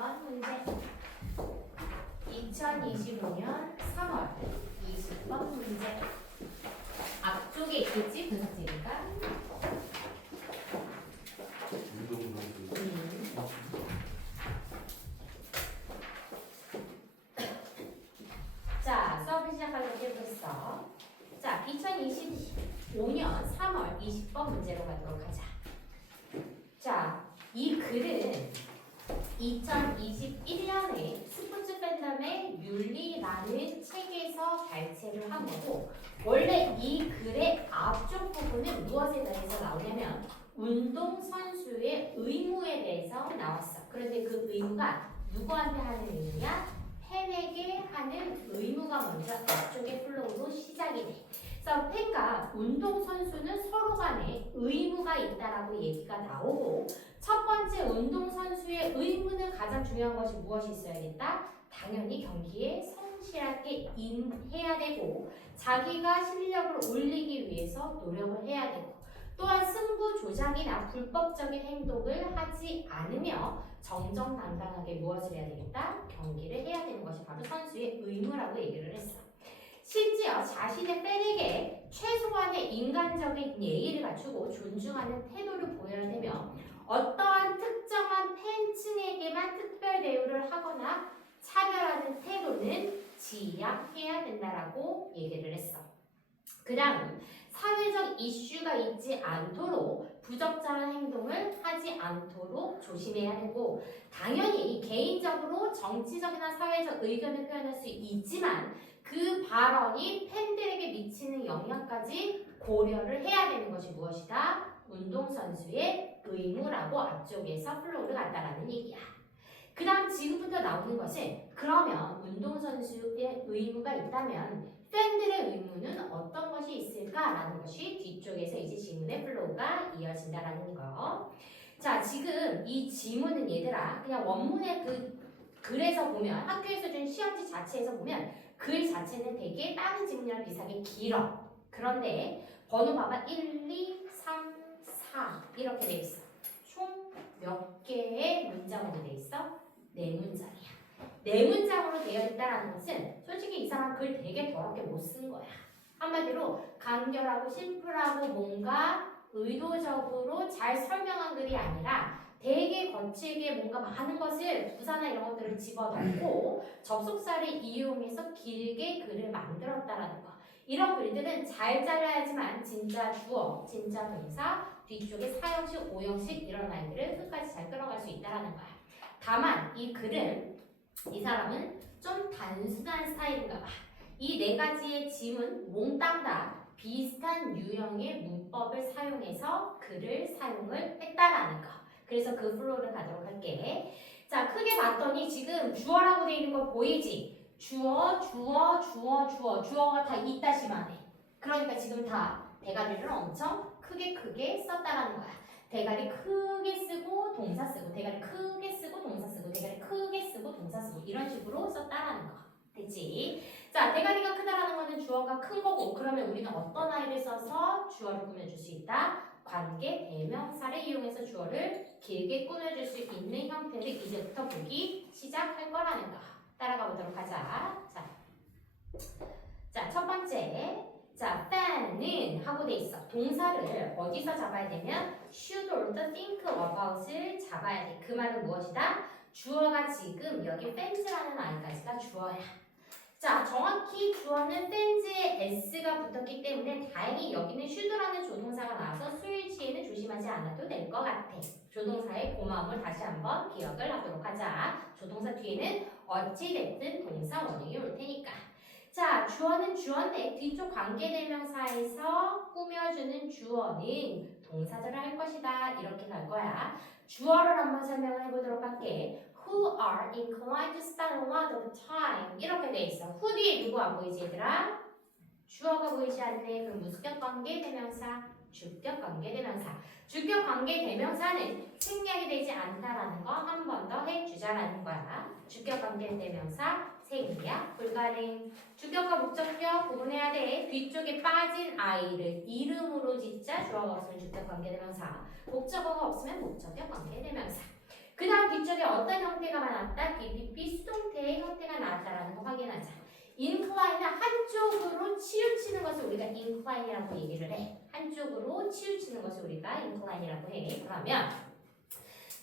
20번 문제. 2025년 3월 20번 문제. 앞쪽에 있겠지? 분석지니까. 자, 수업을 시작하도록 해보겠어. 자, 2025년 3월 20번 문제로 가도록 하자. 자, 이 글은 2021년에 스포츠 팬덤의 윤리라는 책에서 발췌를 한 거고, 원래 이 글의 앞쪽 부분은 무엇에 대해서 나오냐면 운동선수의 의무에 대해서 나왔어. 그런데 그 의무가 누구한테 하는 의무냐? 팬에게 하는 의무가 먼저 앞쪽의 플로우로 시작이 돼. 그래서 팬과 운동선수는 서로 간에 의무가 있다라고 얘기가 나오고, 첫 번째 운동선수의 의무는 가장 중요한 것이 무엇이 있어야겠다? 당연히 경기에 성실하게 임해야 되고, 자기가 실력을 올리기 위해서 노력을 해야 되고, 또한 승부 조작이나 불법적인 행동을 하지 않으며 정정당당하게 무엇을 해야 되겠다? 경기를 해야 되는 것이 바로 선수의 의무라고 얘기를 했어. 심지어 자신의 팬에게 최소한의 인간적인 예의를 갖추고 존중하는 태도를 보여야 되며, 어떠한 특정한 팬층에게만 특별 대우를 하거나 차별하는 태도는 지양해야 된다라고 얘기를 했어. 그 다음, 사회적 이슈가 있지 않도록 부적절한 행동을 하지 않도록 조심해야 되고, 당연히 개인적으로 정치적이나 사회적 의견을 표현할 수 있지만 그 발언이 팬들에게 미치는 영향까지 고려를 해야 되는 것이 무엇이다? 운동선수의 의무라고 앞쪽에서 플로우를 간다라는 얘기야. 그 다음 지금부터 나오는 것은, 그러면 운동선수의 의무가 있다면 팬들의 의무는 어떤 것이 있을까라는 것이 뒤쪽에서 이제 지문의 플로우가 이어진다라는 거. 자, 지금 이 지문은 얘들아 그냥 원문의 그 글에서 보면, 학교에서 준 시험지 자체에서 보면 글 자체는 되게 다른 지문이랑 비슷하게 길어. 그런데 번호 봐봐. 1, 2, 3, 4 이렇게 돼 있어. 총 몇 개의 문장으로 돼 있어? 4문장이야. 4문장으로 되어 있다는 것은 솔직히 이 사람 글 되게 더럽게 못 쓴 거야. 한마디로 간결하고 심플하고 뭔가 의도적으로 잘 설명한 글이 아니라 되게 거칠게 뭔가 많은 것을 부사나 이런 것들을 집어넣고 접속사를 이용해서 길게 글을 만들었다라는 거. 이런 글들은 잘 잘라야지만 진짜 주어, 진짜 동사, 뒤쪽에 사형식, 오형식 이런 아이들을 끝까지 잘 끌어갈 수 있다는 거야. 다만 이 글은, 이 사람은 좀 단순한 스타일인가 봐. 이 4가지의 지문 몽땅 다 비슷한 유형의 문법을 사용해서 글을 사용을 했다라는 거. 그래서 그 플로우를 가도록 할게. 자, 크게 봤더니 지금 주어라고 되어 있는 거 보이지? 주어가 다 이따시만 해. 그러니까 지금 다 대가리를 엄청 크게 썼다라는 거야. 대가리 크게 쓰고 동사 쓰고, 대가리 크게 쓰고 동사 쓰고, 대가리 크게 쓰고 동사 쓰고, 이런 식으로 썼다라는 거. 됐지? 자, 대가리가 크다라는 거는 주어가 큰 거고, 그러면 우리는 어떤 아이를 써서 주어를 꾸며줄 수 있다? 관계 대명사를 이용해서 주어를 길게 꾸며줄 수 있는 형태를 이제부터 보기 시작할 거라는 거. 따라가 보도록 하자. 자, 첫 번째. 자, fan은 하고 돼 있어. 동사를 어디서 잡아야 되면 should or think about을 잡아야 돼. 그 말은 무엇이다? 주어가 지금 여기 fans라는 아이까지가 주어야. 자, 정확히 주어는 fans에 s가 붙었기 때문에 다행히 여기는 should라는 조동사가 나와서 수일치에는 조심하지 않아도 될 것 같아. 조동사의 고마움을 다시 한번 기억을 하도록 하자. 조동사 뒤에는 어찌됐든 동사 원형이 올 테니까. 자, 주어는 주어인데 뒤쪽 관계대명사에서 꾸며주는 주어는 동사절을 할 것이다. 이렇게 갈 거야. 주어를 한번 설명을 해보도록 할게. Who are inclined to spend a lot of time. 이렇게 돼 있어. who 뒤에 누구 안 보이지 얘들아? 주어가 보이지 않네. 그럼 무수격 관계대명사, 주격 관계대명사. 주격 관계대명사는 생략이 되지 않다라는 거 한 번 더 해주자라는 거야. 주격 관계대명사 생략 불가능. 주격과 목적격 구분해야 돼. 뒤쪽에 빠진 아이를 이름으로 짓자. 주어가 없으면 주격 관계대명사, 목적어가 없으면 목적격 관계대명사. 그 다음 뒤쪽에 어떤 형태가 나왔다? BPP 수동태의 형태가 나왔다라는 거 확인하자. incline은 한쪽으로 치우치는 것을 우리가 incline이라고 얘기를 해. 한쪽으로 치우치는 것을 우리가 incline이라고 해. 그러면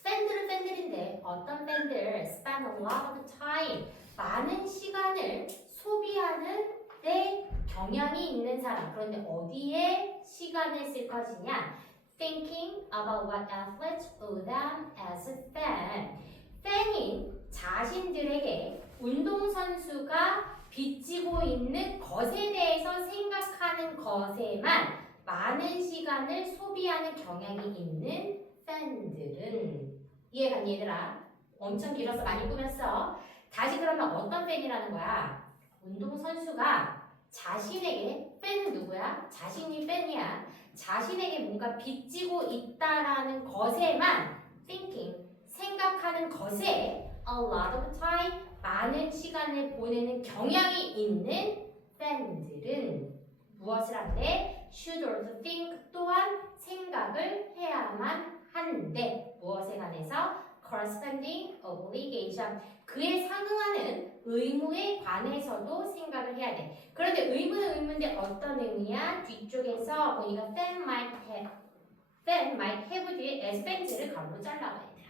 팬들은 팬들인데 어떤 팬들 spend a lot of time 많은 시간을 소비하는 데 경향이 있는 사람. 그런데 어디에 시간을 쓸 것이냐? Thinking about what athletes owe them as a fan. 팬인 자신들에게 운동선수가 빚지고 있는 것에 대해서 생각하는 것에만 많은 시간을 소비하는 경향이 있는 팬들은 이해가니 얘들아? 엄청 길어서 많이 꾸몄어. 다시 그러면 어떤 팬이라는 거야? 운동선수가 자신에게 팬은 누구야? 자신이 팬이야. 자신에게 뭔가 빚지고 있다라는 것에만 thinking, 생각하는 것에 a lot of time, 많은 시간을 보내는 경향이 있는 팬들은 무엇을 한대? should also think, 또한 생각을 해야만 하는데 무엇에 관해서? corresponding obligation, 그에 상응하는 의무에 관해서도 생각을 해야 돼. 그런데 의무는 의무인데 어떤 의무야? 뒤쪽에서 보니까 fan might have 뒤에 spend를 가로로 잘라봐야 돼.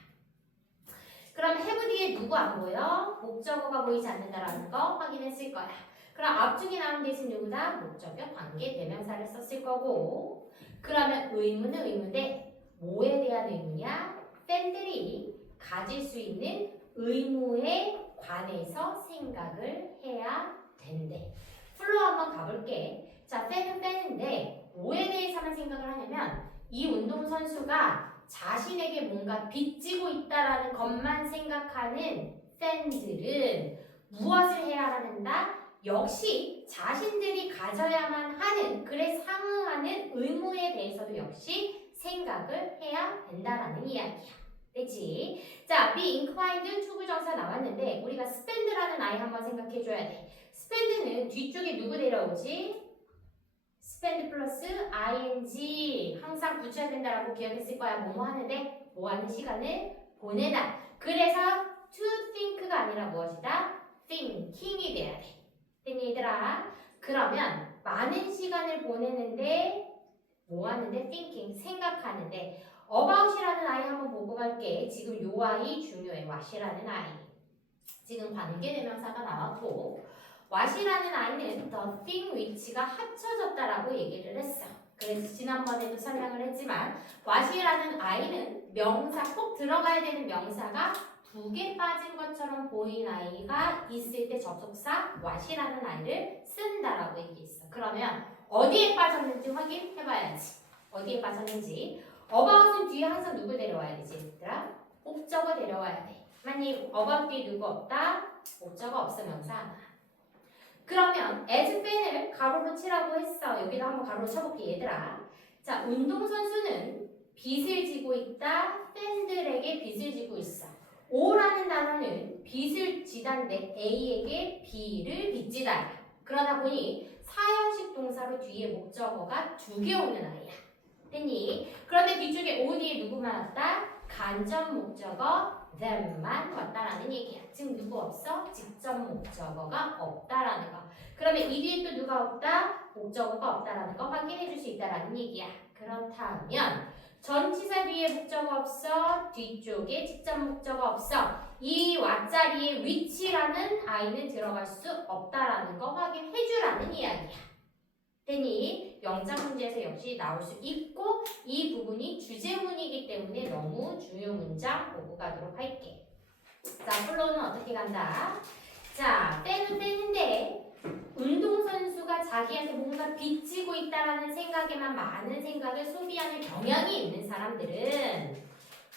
그럼 have 뒤에 누구 안 보여? 목적어가 보이지 않는다라는 거 확인했을 거야. 그럼 앞쪽에 나온 대신 누구다? 목적어, 관계, 대명사를 썼을 거고. 그러면 의무는 의무인데 뭐에 대한 의무냐? 팬들이 가질 수 있는 의무에 관해서 생각을 해야 된대. 풀로 한번 가볼게. 자, 팬은 팬인데 뭐에 대해서만 생각을 하냐면 이 운동선수가 자신에게 뭔가 빚지고 있다라는 것만 생각하는 팬들은 무엇을 해야 한다? 역시 자신들이 가져야만 하는 글에 상응하는 의무에 대해서도 역시 생각을 해야 된다라는 이야기야. 그치? 자, be inclined 투부정사 나왔는데 우리가 spend라는 아이 한번 생각해줘야 돼. spend는 뒤쪽에 누구 데려오지? spend 플러스 ing 항상 붙여야 된다라고 기억했을 거야. 뭐뭐 하는데 뭐 하는 시간을 보내다. 그래서 to think가 아니라 무엇이다? thinking이 돼야 돼. 됐니 얘들아? 그러면 많은 시간을 보내는데 뭐 하는데? thinking, 생각하는데 about이라는 아이 한번 보고 갈게. 지금 요 아이 중요해. what이라는 아이. 지금 관계대명사가 나왔고 what이라는 아이는 the thing which가 합쳐졌다라고 얘기를 했어. 그래서 지난번에도 설명을 했지만 what이라는 아이는 명사, 꼭 들어가야 되는 명사가 두 개 빠진 것처럼 보인 아이가 있을 때 접속사 what이라는 아이를 쓴다라고 얘기했어. 그러면 어디에 빠졌는지 확인해봐야지. 어디에 빠졌는지. about은 뒤에 항상 누구 데려와야 되지? 얘들아? 목적어 데려와야 돼. 만약 about 뒤에 누구 없다? 목적어 없어 명사 하나. 그러면 as fan을 가로로 치라고 했어. 여기도 한번 가로로 쳐볼게 얘들아. 자, 운동선수는 빚을 지고 있다. 팬들에게 빚을 지고 있어. O라는 단어는 빚을 지다인데 A에게 B를 빚지다. 그러다 보니 사형식 동사로 뒤에 목적어가 두 개 오는 아이야. 됐니? 그런데 뒤쪽에 O 뒤에 누구만 왔다? 간접 목적어 them만 왔다라는 얘기야. 지금 누구 없어? 직접 목적어가 없다라는 거. 그러면 이 뒤에 또 누가 없다? 목적어가 없다라는 거 확인해 줄 수 있다라는 얘기야. 그렇다면 전치사 뒤에 목적어 없어. 뒤쪽에 직접 목적어 없어. 이 왓자리에 which라는 아이는 들어갈 수 없다라는 거 확인해 주라는 이야기야. 되니 영장 문제에서 역시 나올 수 있고 이 부분이 주제문이기 때문에 너무 중요 문장 보고 가도록 할게. 자, 플로우는 어떻게 간다? 자, 때는 때는데 운동선수가 자기한테 뭔가 빚지고 있다라는 생각에만 많은 생각을 소비하는 경향이 있는 사람들은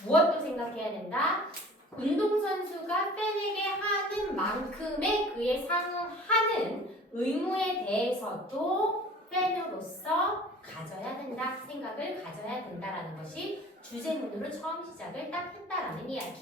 무엇도 생각해야 된다? 운동선수가 팬에게 하는 만큼의 그에 상응하는 의무에 대해서도 팬으로서 가져야 된다, 생각을 가져야 된다라는 것이 주제문으로 처음 시작을 딱 했다라는 이야기야.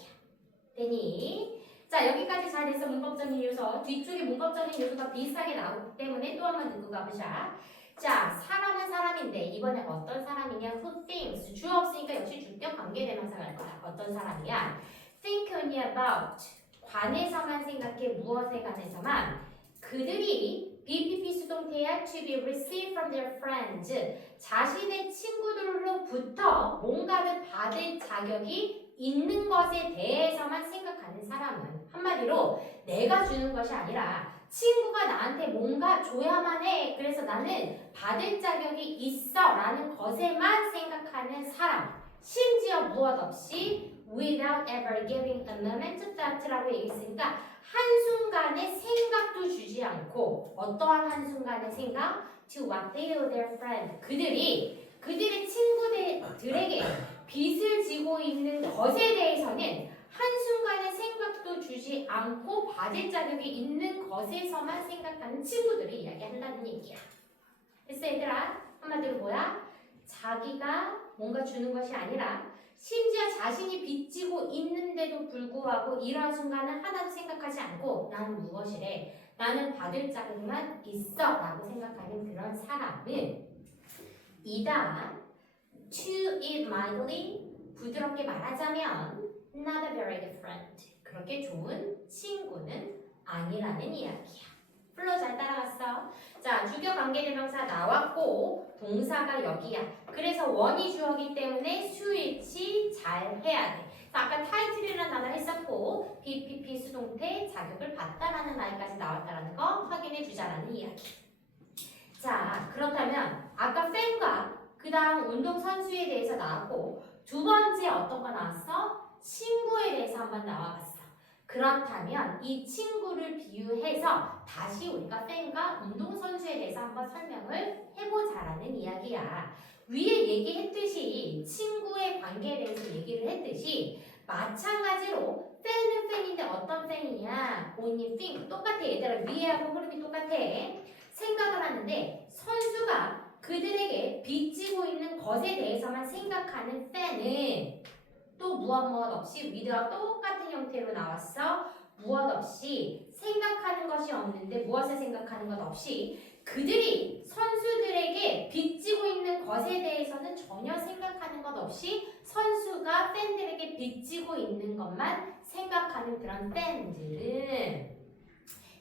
되니? 자, 여기까지 잘 돼서 문법적인 요소, 뒤쪽에 문법적인 요소가 비슷하게 나오기 때문에 또 한 번 듣고 가보자. 자, 사람은 사람인데 이번에 어떤 사람이냐? Who thinks. 주어 없으니까 역시 주격 관계대명사 갈 거야. 어떤 사람이야? think only about 관해서만 생각해 무엇에 관해서만 그들이 BPP 수동태야 to be received from their friends 자신의 친구들로부터 뭔가를 받을 자격이 있는 것에 대해서만 생각하는 사람은 한마디로 내가 주는 것이 아니라 친구가 나한테 뭔가 줘야만 해. 그래서 나는 받을 자격이 있어 라는 것에만 생각하는 사람. 심지어 무엇 없이 without ever giving a moment of thought라고 얘기했으니까 한순간의 생각도 주지 않고 어떠한 한순간의 생각? to what they owe their friend. 그들의 친구들에게 빚을 지고 있는 것에 대해서는 한순간의 생각도 주지 않고 받을 자격이 있는 것에서만 생각하는 친구들을 이야기한다는 얘기야. 됐어 얘들아? 한마디로 뭐야? 자기가 뭔가 주는 것이 아니라 심지어 자신이 빚지고 있는데도 불구하고 이러한 순간은 하나도 생각하지 않고 나는 무엇이래? 나는 받을 자격만 있어 라고 생각하는 그런 사람은 이다 to it mildly 부드럽게 말하자면 not a very good friend 그렇게 좋은 친구는 아니라는 이야기야. 플로 잘 따라갔어? 자, 주격 관계대명사 나왔고 동사가 여기야. 그래서 원이 주어기 때문에 수일치 잘 해야 돼. 자, 아까 타이틀이라는 단어 했었고 BPP 수동태 자격을 받다라는 말까지 나왔다라는 거 확인해 주자라는 이야기. 자, 그렇다면 아까 팬과 그 다음 운동선수에 대해서 나왔고 두 번째 어떤 거 나왔어? 친구에 대해서 한번 나와봤어. 그렇다면 이 친구를 비유해서 다시 우리가 팬과 운동선수에 대해서 한번 설명을 해보자라는 이야기야. 위에 얘기했듯이 친구의 관계에 대해서 얘기를 했듯이 마찬가지로 팬은 팬인데 어떤 팬이냐? only think. 똑같아 얘들아. 위에하고 흐름이 똑같아. 생각을 하는데 선수가 그들에게 빚지고 있는 것에 대해서만 생각하는 팬은 또 무엇 없이 위드와 똑같은 형태로 나왔어. 무엇 없이 생각하는 것이 없는데 무엇을 생각하는 것 없이 그들이 선수들에게 빚지고 있는 것에 대해서는 전혀 생각하는 것 없이 선수가 팬들에게 빚지고 있는 것만 생각하는 그런 팬들은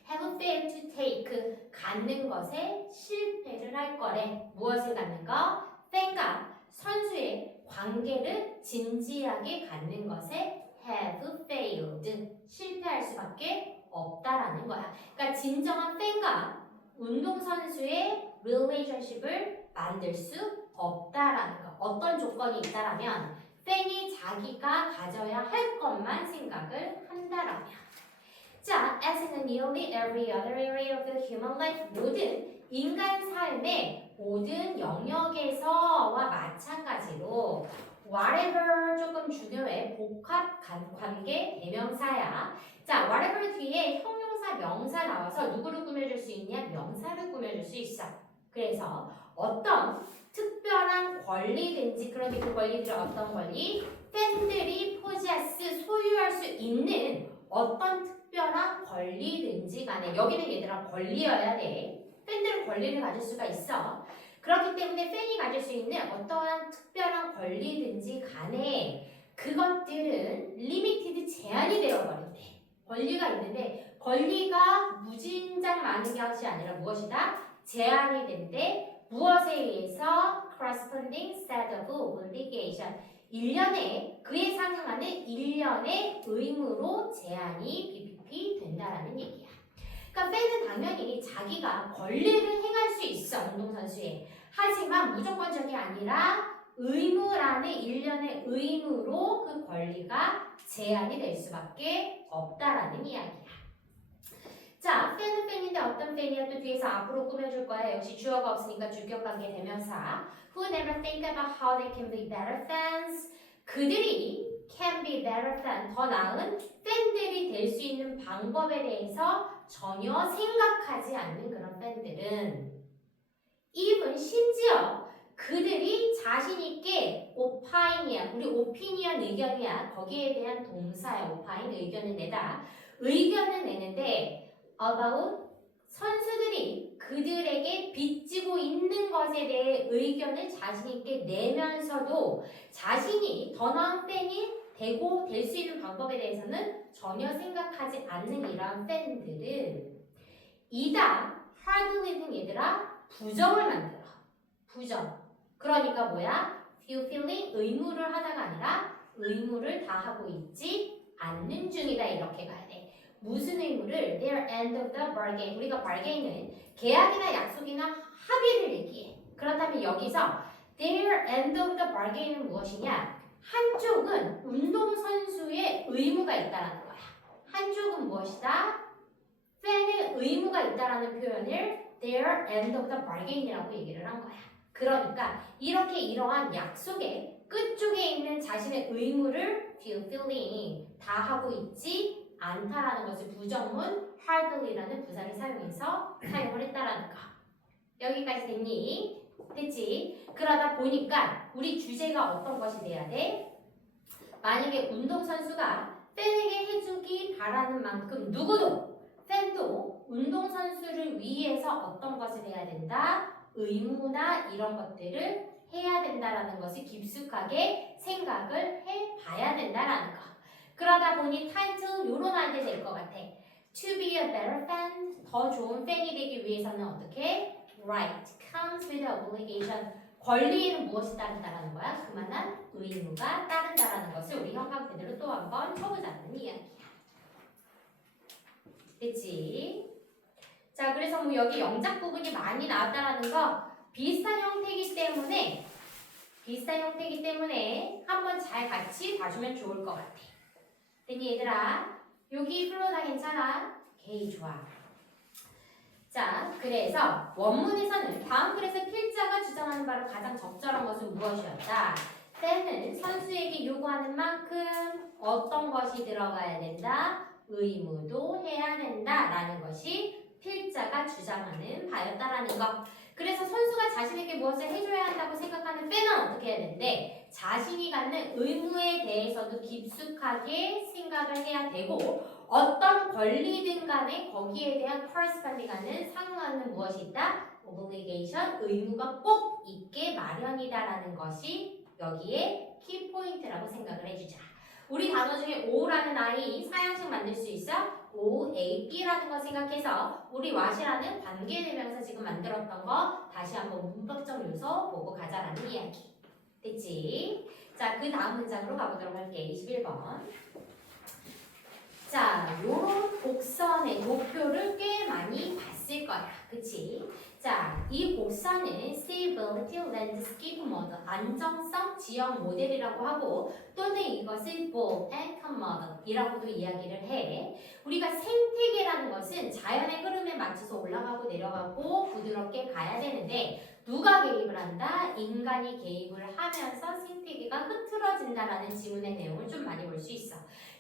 have failed to take 갖는 것에 실패를 할 거래. 무엇을 갖는 거? 팬과 선수의 관계를 진지하게 갖는 것에 have failed 실패할 수밖에 없다라는 거야. 그러니까 진정한 팬과 운동선수의 relationship을 만들 수 없다라는 거. 어떤 조건이 있다라면 팬이 자기가 가져야 할 것만 생각을 한다라면 자, as in nearly every other area of the human life 모든 인간 삶의 모든 영역에서와 마찬가지로 whatever 조금 중요해. 복합 관계 대명사야. 자, whatever 뒤에 형용사 명사 나와서 누구를 꾸며줄 수 있냐? 명사를 꾸며줄 수 있어. 그래서 어떤 특별한 권리든지 그런데 그 권리들은 어떤 권리? 팬들이 possess 소유할 수 있는 어떤 특별한 권리든지 간에 여기는 얘들아 권리여야 돼. 팬들은 권리를 가질 수가 있어. 그렇기 때문에 팬이 가질 수 있는 어떠한 특별한 권리든지 간에 그것들은 리미티드 제한이 되어버린대. 권리가 있는데 권리가 무진장 많은 것이 아니라 무엇이다? 제한이 된대. 무엇에 의해서? corresponding set of obligation 1년에 그에 상응하는 1년의 의무로 제한이 BPP 된다라는 얘기야. 그러니까 팬은 당연히 자기가 권리를 행할 수 있어. 운동선수에. 하지만 무조건적이 아니라 의무라는 1년의 의무로 그 권리가 제한이 될 수밖에 없다라는 이야기야. 자, 팬은 팬인데 어떤 팬이야? 또 뒤에서 앞으로 꾸며줄 거야. 역시 주어가 없으니까 주격관계 대명사. Who never think about how they can be better fans. 그들이 can be better fan, 더 나은 팬들이 될 수 있는 방법에 대해서 전혀 생각하지 않는 그런 팬들은 even 심지어 그들이 자신 있게 오파인이야. 우리 오피니언 의견이야. 거기에 대한 동사야. 오파인 의견을 내다. 의견을 내는데 about 선수들이 그들에게 빚지고 있는 것에 대해 의견을 자신 있게 내면서도 자신이 더 나은 팬이 되고 될 수 있는 방법에 대해서는 전혀 생각하지 않는 이러한 팬들은 이다 hardly 등 얘들아 부정을 만들어. 부정. 그러니까 뭐야? fulfilling 의무를 하다가 아니라 의무를 다 하고 있지 않는 중이다 이렇게 가야 돼. 무슨 의무를? Their end of the bargain. 우리가 bargain은 계약이나 약속이나 합의를 얘기해. 그렇다면 여기서 their end of the bargain은 무엇이냐? 한쪽은 운동선수의 의무가 있다라는 거야. 한쪽은 무엇이다? 팬의 의무가 있다라는 표현을 their end of the bargain이라고 얘기를 한 거야. 그러니까 이렇게 이러한 약속의 끝쪽에 있는 자신의 의무를 fulfilling 다 하고 있지 않다라는 것을 부정문 hardly라는 부사를 사용해서 사용을 했다라는 거. 여기까지 됐니? 됐지? 그러다 보니까 우리 주제가 어떤 것이 돼야 돼? 만약에 운동선수가 팬에게 해주기 바라는 만큼 누구도 팬도 운동선수를 위해서 어떤 것을 해야 된다? 의무나 이런 것들을 해야 된다라는 것을 깊숙하게 생각을 해봐야 된다라는 거. 그러다 보니 타이틀 요런 아이디어 될 것 같아. To be a better fan, 더 좋은 팬이 되기 위해서는 어떻게? Right comes with obligation. 권리에는 무엇이 따른다라는 거야? 그만한 의무가 따른다라는 것을 우리 형광 그대로 또 한번 쳐보자는 이야기야. 됐지? 자, 그래서 뭐 여기 영작 부분이 많이 나왔다라는 거 비슷한 형태이기 때문에 한번 잘 같이 봐주면 좋을 것 같아. 됐니 얘들아? 여기 플로우 다 괜찮아? 오케이, 좋아. 자, 그래서 원문에서는 다음 글에서 필자가 주장하는 바로 가장 적절한 것은 무엇이었다? 팬은 선수에게 요구하는 만큼 어떤 것이 들어가야 된다? 의무도 해야 된다라는 것이 필자가 주장하는 바였다라는 것. 그래서 선수가 자신에게 무엇을 해줘야 한다고 생각하는 팬은 어떻게 해야 되는데 자신이 갖는 의무에 대해서도 깊숙하게 생각을 해야 되고 어떤 권리든 간에 거기에 대한 corresponding하는 상응하는 무엇이 있다? obligation, 의무가 꼭 있게 마련이다라는 것이 여기에 키포인트라고 생각을 해주자. 우리 단어 중에 O라는 아이 사양식 만들 수 있어? O, A, B라는 거 생각해서 우리 what이라는 관계대명사 지금 만들었던 거 다시 한번 문법적 요소 보고 가자라는 이야기. 됐지? 자, 그 다음 문장으로 가보도록 할게. 21번. 자, 요런 곡선의 도표를 꽤 많이 봤을 거야. 그치? 자, 이 곡선은 Stability Landscape Model, 안정성 지형 모델이라고 하고 또는 이것을 Ball Anchor Model 이라고도 이야기를 해. 우리가 생태계라는 것은 자연의 흐름에 맞춰서 올라가고 내려가고 부드럽게 가야 되는데 누가 개입을 한다? 인간이 개입을 하면서 생태계가 흐트러진다라는 지문의 내용을 좀 많이 볼 수 있어.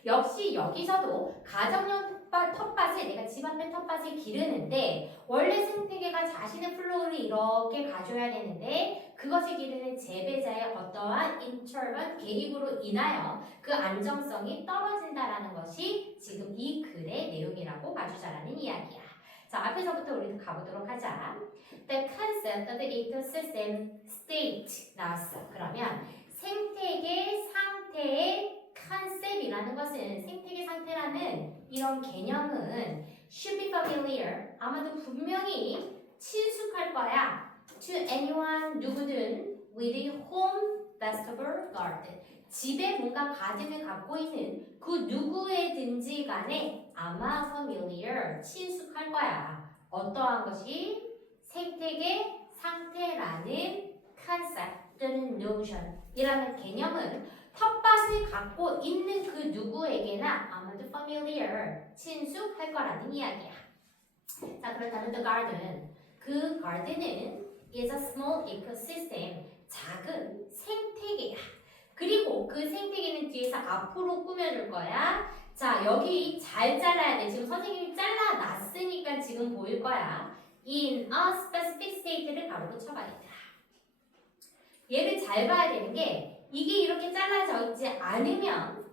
역시 여기서도 가정용 텃밭을 내가 집 앞에 텃밭을 기르는데 원래 생태계가 자신의 플로우를 이렇게 가져야 되는데 그것을 기르는 재배자의 어떠한 인터벤 개입으로 인하여 그 안정성이 떨어진다라는 것이 지금 이 글의 내용이라고 봐주자라는 이야기야. 자, 앞에서부터 우리 가보도록 하자. The concept of the ecosystem state 나왔어. 그러면 생태계 상태의 컨셉이라는 것은 생태계 상태라는 이런 개념은 should be familiar 아마도 분명히 친숙할 거야 to anyone 누구든 with a home vegetable garden 집에 뭔가 가든을 갖고 있는 그 누구에든지 간에 아마 familiar 친숙할 거야. 어떠한 것이 생태계 상태라는 concept 또는 notion 이라는 개념은 텃밭을 갖고 있는 그 누구에게나 아마도 familiar, 친숙할 거라는 이야기야. 자, 그렇다면 the garden, 그 garden은 is a small ecosystem, 작은 생태계야. 그리고 그 생태계는 뒤에서 앞으로 꾸며줄 거야. 자, 여기 잘 잘라야 돼. 지금 선생님이 잘라놨으니까 지금 보일 거야. In a specific state를 가로로 쳐봐야 돼. 얘를 잘 봐야 되는 게 이게 이렇게 잘라져 있지 않으면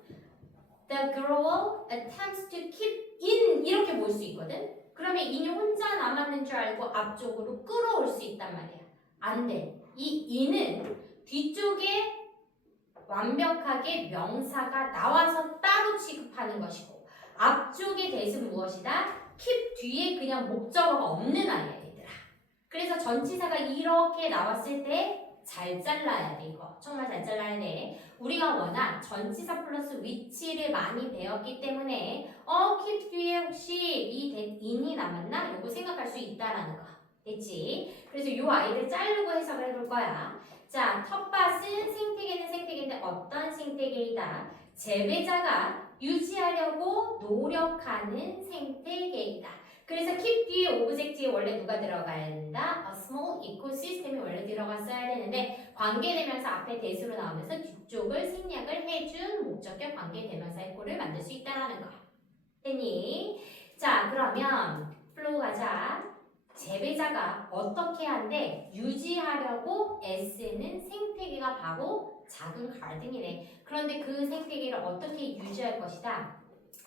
the grower attempts to keep in 이렇게 볼 수 있거든. 그러면 인이 혼자 남았는 줄 알고 앞쪽으로 끌어올 수 있단 말이야. 안 돼. 이 인은 뒤쪽에 완벽하게 명사가 나와서 따로 취급하는 것이고 앞쪽의 that은 무엇이다? keep 뒤에 그냥 목적어가 없는 아이야 얘들아. 그래서 전치사가 이렇게 나왔을 때 잘 잘라야 돼 이거. 정말 잘 잘라야 돼. 우리가 워낙 전치사 플러스 위치를 많이 배웠기 때문에 keep 뒤에 혹시 이 that in이 남았나? 요거 생각할 수 있다라는 거. 됐지? 그래서 요 아이를 자르고 해석을 해볼 거야. 자, 텃밭은 생태계는 생태계인데 어떤 생태계이다? 재배자가 유지하려고 노력하는 생태계이다. 그래서 keep 뒤에 오브젝트에 원래 누가 들어가야 된다? A small ecosystem이 원래 들어갔어야 되는데 관계대명사 앞에 대수로 나오면서 뒤쪽을 생략을 해준 목적격 관계대명사 equal을 만들 수 있다는 거. 됐니? 자, 그러면 플로우 가자. 재배자가 어떻게 한대? 유지하려고 애쓰는 생태계가 바로 작은 가든이네. 그런데 그 생태계를 어떻게 유지할 것이다?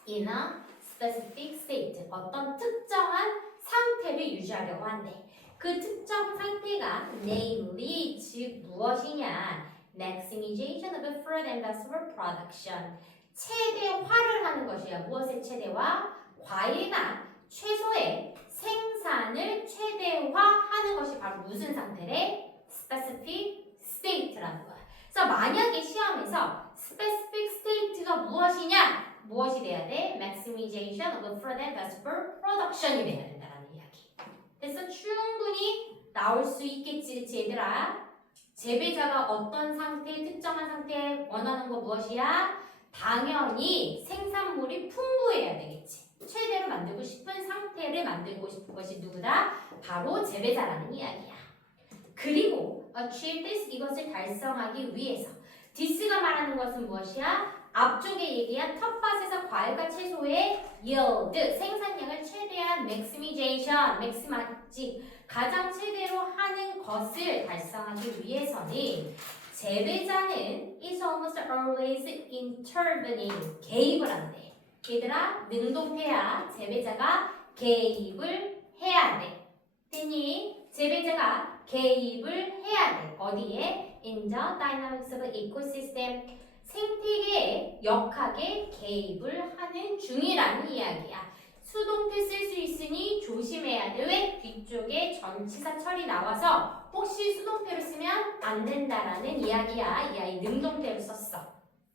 In a specific state. 어떤 특정한 상태를 유지하려고 한대. 그 특정 상태가 namely, 즉 무엇이냐? Maximization of fruit and vegetable production. 최대화를 하는 것이야. 무엇의 최대화? 과일이나 채소의 생산을 최대화하는 것이 바로 무슨 상태래? Specific state라는 거야. 그래서 만약에 시험에서 specific state가 무엇이냐? 무엇이 돼야 돼? Maximization of fruit and vegetable production이 돼야 된다는 이야기. 그래서 충분히 나올 수 있겠지, 그치 얘들아? 재배자가 어떤 상태, 특정한 상태에 원하는 거 무엇이야? 당연히 생산물이 풍부해야 되겠지. 최대로 만들고 싶은 상태를 만들고 싶은 것이 누구다? 바로 재배자라는 이야기야. 그리고 achieve this, 이것을 달성하기 위해서 this가 말하는 것은 무엇이야? 앞쪽에 얘기한 텃밭에서 과일과 채소의 yield, 생산량을 최대한 maximization, maximize, 가장 최대로 하는 것을 달성하기 위해서는 재배자는 is almost always intervening, 개입을 한대. 얘들아, 능동태야. 재배자가 개입을 해야 돼. 됐니? 재배자가 개입을 해야 돼. 어디에? In the dynamics of ecosystem. 생태계에 역학에 개입을 하는 중이라는 이야기야. 수동태 쓸 수 있으니 조심해야 돼. 왜? 뒤쪽에 전치사 철이 나와서 혹시 수동태로 쓰면 안 된다라는 이야기야. 이 아이 능동태로 썼어.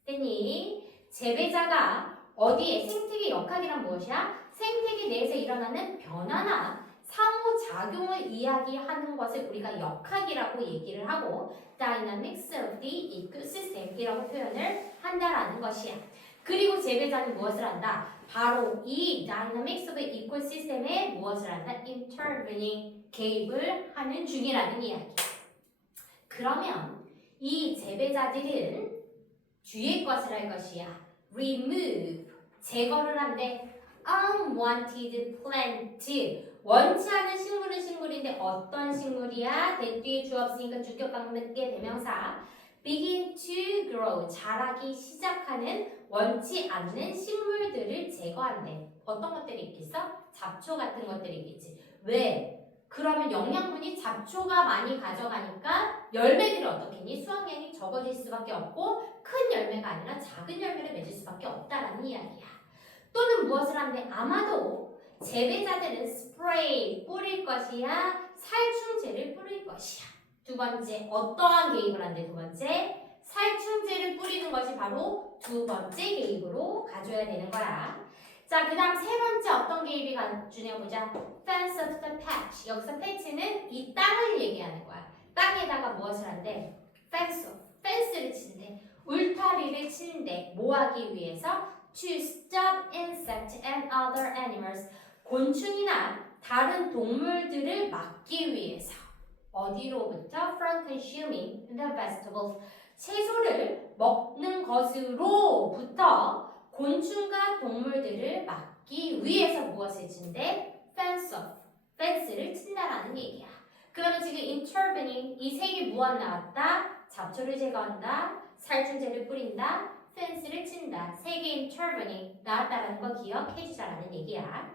됐니? 재배자가 어디에? 생태계 역학이란 무엇이야? 생태계 내에서 일어나는 변화나 상호작용을 이야기하는 것을 우리가 역학이라고 얘기를 하고 Dynamics of the Ecosystem이라고 표현을 한다라는 것이야. 그리고 재배자는 무엇을 한다? 바로 이 Dynamics of the Ecosystem에 무엇을 한다? Intervening, 개입을 하는 중이라는 이야기. 그러면 이 재배자들은 뒤에 것을 할 것이야. Remove, 제거를 한대. Unwanted plant, 원치 않은 식물은 식물인데 어떤 식물이야? 대 뒤에 주 없으니까 주격 관계 대명사. Begin to grow, 자라기 시작하는 원치 않는 식물들을 제거한대. 어떤 것들이 있겠어? 잡초 같은 것들이 있겠지. 왜? 그러면 영양분이 잡초가 많이 가져가니까 열매들이 어떻겠니? 수확량이 적어질 수밖에 없고 큰 열매가 아니라 작은 열매를 맺을 수밖에 없다라는 이야기야. 또는 무엇을 하는데 아마도 재배자들은 스프레이, 뿌릴 것이야, 살충제를 뿌릴 것이야. 두 번째, 어떠한 개입을 한대? 두 번째, 살충제를 뿌리는 것이 바로 두 번째 개입으로 가져야 되는 거야. 자, 그 다음 세 번째 어떤 개입이 가주냐 보자. Fence of the patch. 여기서 patch는 이 땅을 얘기하는 거야. 땅에다가 무엇을 한대? fence를 치는데, 울타리를 치는데 뭐 하기 위해서? To stop insects and other animals. 곤충이나 다른 동물들을 막기 위해서. 어디로부터? From consuming the vegetables. 채소를 먹는 것으로부터 곤충과 동물들을 막기 위해서 무엇을 친대? fence를 친다라는 얘기야. 그러면 지금 intervening 이 세 개 무엇 나왔다? 잡초를 제거한다, 살충제를 뿌린다, fence를 친다. 세 개 intervening 나왔다라는 거 기억해 주자라는 얘기야.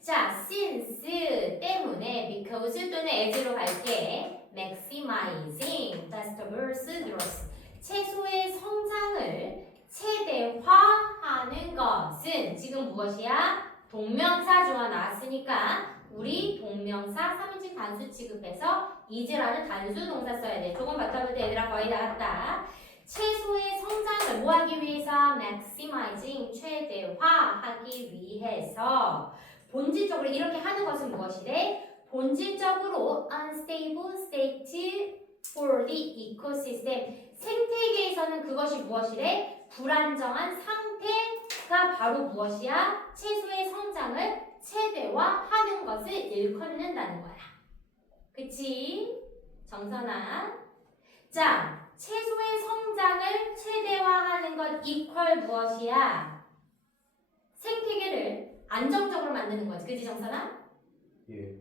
자, since 때문에, because 또는 as로 갈게. maximizing vegetables growth. 채소의 성장을 최대화하는 것은 지금 무엇이야? 동명사 주어 나왔으니까 우리 동명사 3인칭 단수 취급해서 is라는 단수 동사 써야 돼. 조금 바꿔볼 때 얘들아 거의 다 왔다. 채소의 성장을 뭐 하기 위해서? maximizing 최대화하기 위해서 본질적으로 이렇게 하는 것은 무엇이래? 본질적으로 unstable state for the ecosystem 생태계에서는 그것이 무엇이래? 불안정한 상태가 바로 무엇이야? 채소의 성장을 최대화하는 것을 일컫는다는 거야. 그치? 정선아. 자, 채소의 성장을 최대화하는 것 이퀄 무엇이야? 생태계를 안정적으로 만드는 거지. 그치 정선아? 예.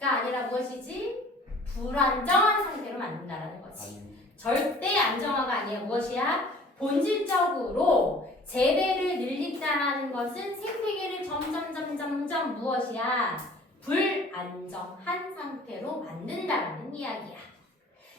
가 아니라 무엇이지? 불안정한 상태로 만든다라는 거지. 절대 안정화가 아니야. 무엇이야? 본질적으로 재배를 늘린다라는 것은 생태계를 점점 무엇이야? 불안정한 상태로 만든다라는 이야기야.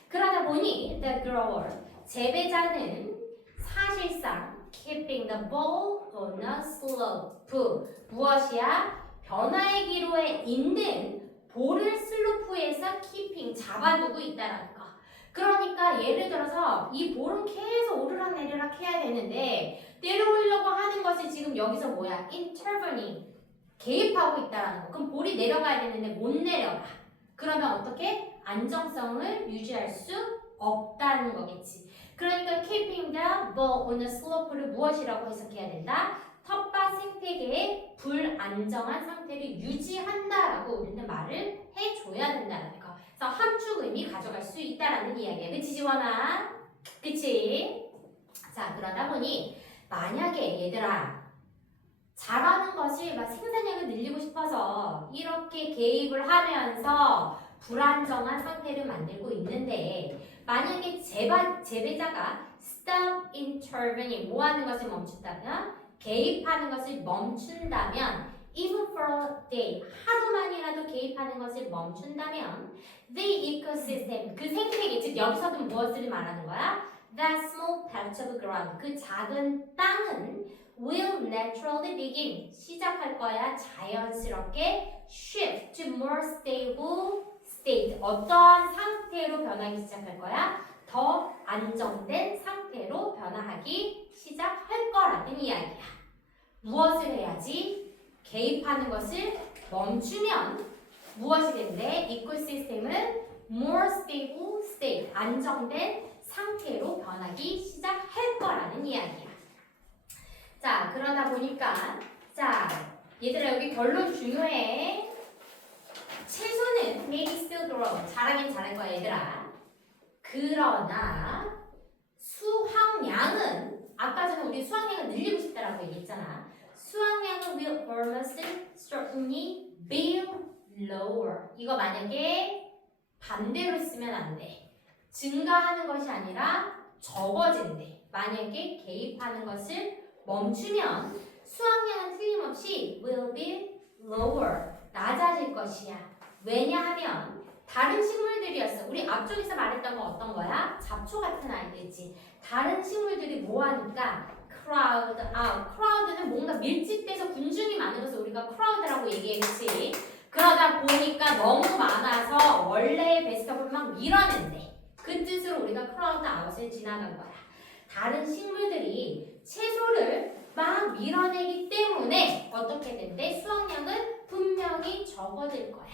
그러다 보니 the grower, 재배자는 사실상 keeping the ball on a slope 무엇이야? 변화의 기로에 있는 볼을 슬로프에서 keeping 잡아두고 있다라는 거. 그러니까 예를 들어서 이 볼은 계속 오르락내리락 해야 되는데 내려오려고 하는 것이 지금 여기서 뭐야? intervening 개입하고 있다라는 거. 그럼 볼이 내려가야 되는데 못 내려가. 그러면 어떻게? 안정성을 유지할 수 없다는 거겠지. 그러니까 keeping the ball on the slope를 무엇이라고 해석해야 된다? 텃밭 생태계의 불안정한 상태를 유지한다라고 우리는 말을 해줘야 된다는 거. 그래서 함축 의미 가져갈 수 있다라는 이야기야. 그치 지원아? 그치? 자 그러다 보니 만약에 얘들아 잘하는 것이 막 생산량을 늘리고 싶어서 이렇게 개입을 하면서 불안정한 상태를 만들고 있는데 만약에 재배자가 stop intervening 뭐 하는 것을 멈춘다면 개입하는 것을 멈춘다면 even for a day 하루만이라도 개입하는 것을 멈춘다면 the ecosystem 그 생태계 즉 여기서도 무엇을 말하는 거야? That small patch of ground 그 작은 땅은 will naturally begin 시작할 거야 자연스럽게 shift to more stable state 어떠한 상태로 변하기 시작할 거야? 더 안정된 상태로 변화하기 시작할 거라는 이야기야. 무엇을 해야지? 개입하는 것을 멈추면 무엇이 된대? 이코시스템은 more stable state 안정된 상태로 변하기 시작할 거라는 이야기야. 자, 그러다 보니까 자, 얘들아 여기 결론 중요해. 채소는 maybe still grow. 자라긴 자랄 거야, 얘들아. 그러나 수확량은 아까 전에 우리 수확량을 늘리고 싶다라고 얘기했잖아. 수확량은 will almost certainly be lower. 이거 만약에 반대로 쓰면 안 돼. 증가하는 것이 아니라 적어진대. 만약에 개입하는 것을 멈추면 수확량은 틀림없이 will be lower. 낮아질 것이야. 왜냐하면 다른 식물들이었어. 우리 앞쪽에서 말했던 거 어떤 거야? 잡초 같은 아이들이지. 다른 식물들이 뭐 하니까 crowd out. crowd는 뭔가 밀집돼서 군중이 많은 것을 우리가 crowd라고 얘기했지. 그러다 보니까 너무 많아서 원래의 베스트업을 막 밀어낸대. 그 뜻으로 우리가 crowd out을 지나간 거야. 다른 식물들이 채소를 막 밀어내기 때문에 어떻게 된대? 수확량은 분명히 적어질 거야.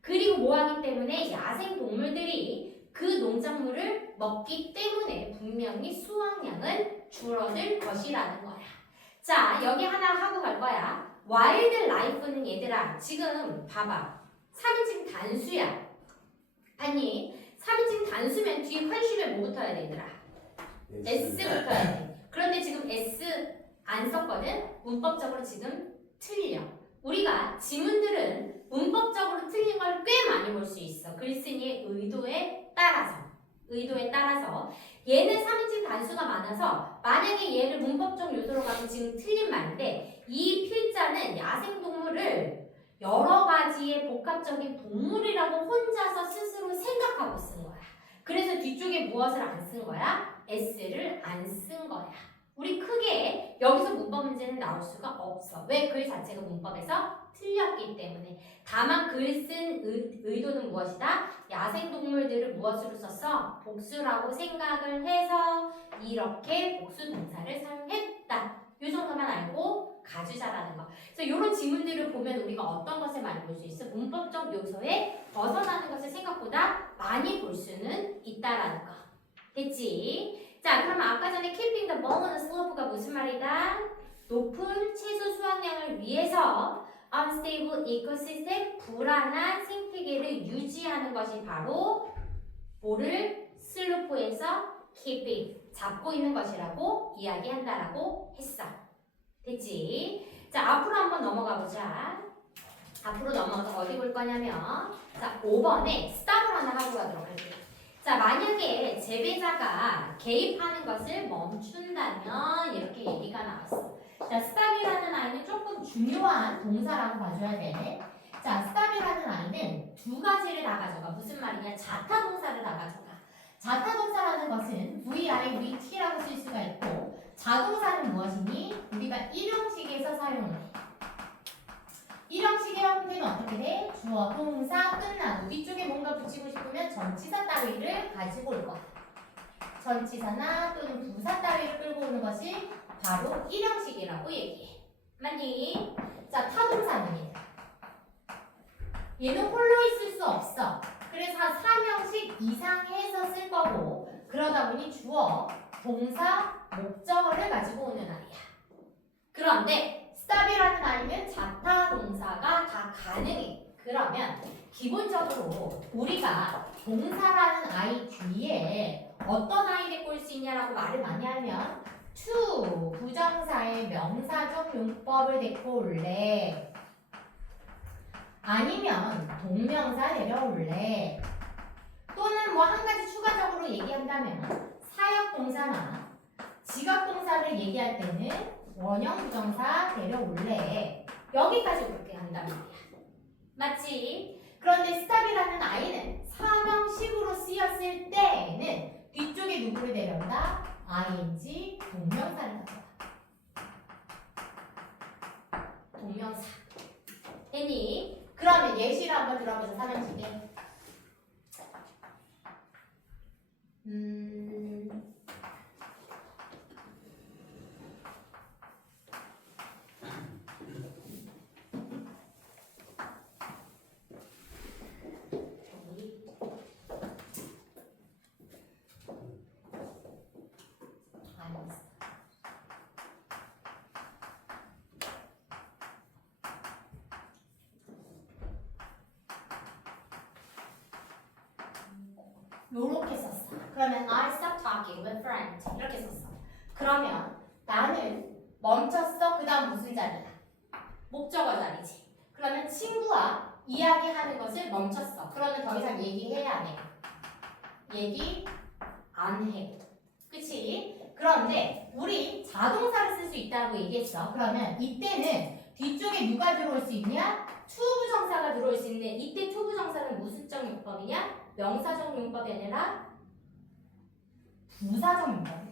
그리고 뭐 하기 때문에 야생 동물들이 그 농작물을 먹기 때문에 분명히 수확량은 줄어들 것이라는 거야. 자, 여기 하나 하고 갈 거야. 와일드 라이프는 얘들아, 지금 봐봐. 3인칭 단수야. 아니, 3인칭 단수면 뒤에 컨슈면 뭐 붙어야 돼, 얘들아? S 붙어야 돼. 그런데 지금 S 안 썼거든? 문법적으로 지금 틀려. 우리가 지문들은 문법적으로 틀린 걸 꽤 많이 볼 수 있어. 글쓴이의 의도에 따라서 얘는 3인칭 단수가 많아서 만약에 얘를 문법적 요소로 가면 지금 틀린 말인데 이 필자는 야생동물을 여러 가지의 복합적인 동물이라고 혼자서 스스로 생각하고 쓴 거야. 그래서 뒤쪽에 무엇을 안 쓴 거야? s를 안 쓴 거야. 우리 크게 여기서 문법 문제는 나올 수가 없어. 왜? 글 자체가 문법에서 틀렸기 때문에. 다만 글 쓴 의도는 무엇이다? 야생동물들을 무엇으로 썼어? 복수라고 생각을 해서 이렇게 복수 동사를 사용했다. 이 정도만 알고 가주자라는 거. 그래서 이런 지문들을 보면 우리가 어떤 것을 많이 볼 수 있어? 문법적 요소에 벗어나는 것을 생각보다 많이 볼 수는 있다라는 거. 됐지? 자, 그러면 아까 전에 keeping the ball on the slope가 무슨 말이다? 높은 채소 수확량을 위해서 unstable ecosystem, 불안한 생태계를 유지하는 것이 바로 볼을 슬로프에서 keeping, 잡고 있는 것이라고 이야기한다라고 했어. 됐지? 자, 앞으로 한번 넘어가 보자. 앞으로 넘어가서 어디 볼 거냐면, 자, 5번에 stop을 하나 하고 가도록 할게요. 자, 만약에 재배자가 개입하는 것을 멈춘다면 이렇게 얘기가 나왔어. 자, stop이라는 아이는 조금 중요한 동사라고 봐줘야 돼. 자, stop이라는 아이는 두 가지를 다 가져가. 무슨 말이냐? 자타 동사를 다 가져가. 자타 동사라는 것은 VI, VT라고 쓸 수가 있고, 자동사는 무엇이니? 우리가 일형식에서 사용해. 일형식의 형태는 어떻게 돼? 주어, 동사, 끝나고 뒤쪽에 뭔가 붙이고 싶으면 전치사 따위를 가지고 올 거야. 전치사나 또는 부사 따위를 끌고 오는 것이 바로 일형식이라고 얘기해. 맞니? 자, 타동사는 얘는 홀로 있을 수 없어. 그래서 한 3형식 이상 해서 쓸 거고, 그러다 보니 주어, 동사, 목적어를 가지고 오는 아이야. 그런데 stop이라는 아이는 자타 동사가 다 가능해. 그러면 기본적으로 우리가 동사라는 아이 뒤에 어떤 아이 데리고 올 수 있냐라고 말을 많이 하면 to 부정사의 명사적 용법을 데리고 올래? 아니면 동명사 데려올래? 또는 뭐 한 가지 추가적으로 얘기한다면 사역 동사나 지각 동사를 얘기할 때는 원형 부정사 데려올래. 여기까지 그렇게 한단 말이야. 맞지? 그런데 stop이라는 아이는 사명식으로 쓰였을 때에는 뒤쪽에 누구를 데려온다? ing 동명사를 가져와. 동명사. 됐니? 그러면 예시를 한번 들어보자. 사명식에. 요렇게 썼어. 그러면 I stopped talking with friends 이렇게 썼어. 그러면 나는 멈췄어. 그 다음 무슨 자리야? 목적어 자리지. 그러면 친구와 이야기하는 것을 멈췄어. 그러면 더 이상 얘기해야 안 해? 얘기 안 해. 그치? 그런데 우리 자동사를 쓸 수 있다고 얘기했어. 그러면 이때는 뒤쪽에 누가 들어올 수 있냐? to 부정사가 들어올 수 있는데 이때 to 부정사는 무슨적 용법이냐? 명사적 용법이 아니라 부사적 용법이야.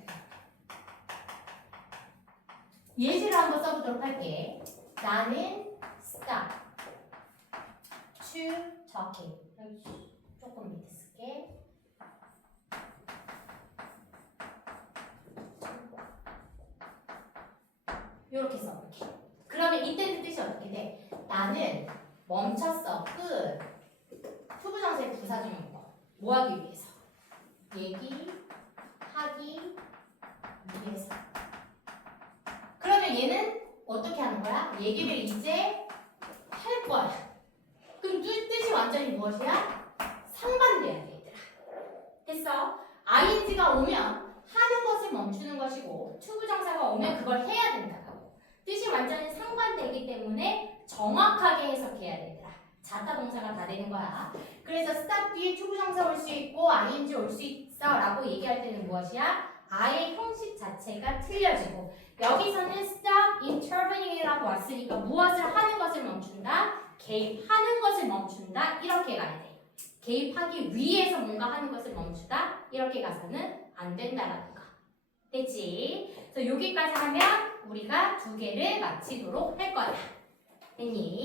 예시를 한번 써보도록 할게. 나는 stop to talking. 조금 밑에 쓸게. 이렇게 써볼게. 그러면 이때는 뜻이 어떻게 돼? 나는 멈췄어. 끝. 투부정사의 부사적 용법. 뭐 하기 위해서? 얘기하기 위해서. 그러면 얘는 어떻게 하는 거야? 얘기를 이제 할 거야. 그럼 뜻이 완전히 무엇이야? 상반돼야 돼, 얘들아. 됐어? ing가 오면 하는 것을 멈추는 것이고 투부정사가 오면 그걸 해야 된다고. 뜻이 완전히 상반되기 때문에 정확하게 해석해야 되더라. 자타 동사가 다 되는 거야. 그래서 stop 뒤에 투부정사 올 수 있고 ing 올 수 있어 라고 얘기할 때는 무엇이야? 아예 형식 자체가 틀려지고 여기서는 stop intervening 이라고 왔으니까 무엇을 하는 것을 멈춘다? 개입하는 것을 멈춘다? 이렇게 가야 돼. 개입하기 위해서 뭔가 하는 것을 멈추다. 이렇게 가서는 안 된다라는 거. 됐지? 그래서 여기까지 하면 우리가 두 개를 마치도록 할 거야. 됐니?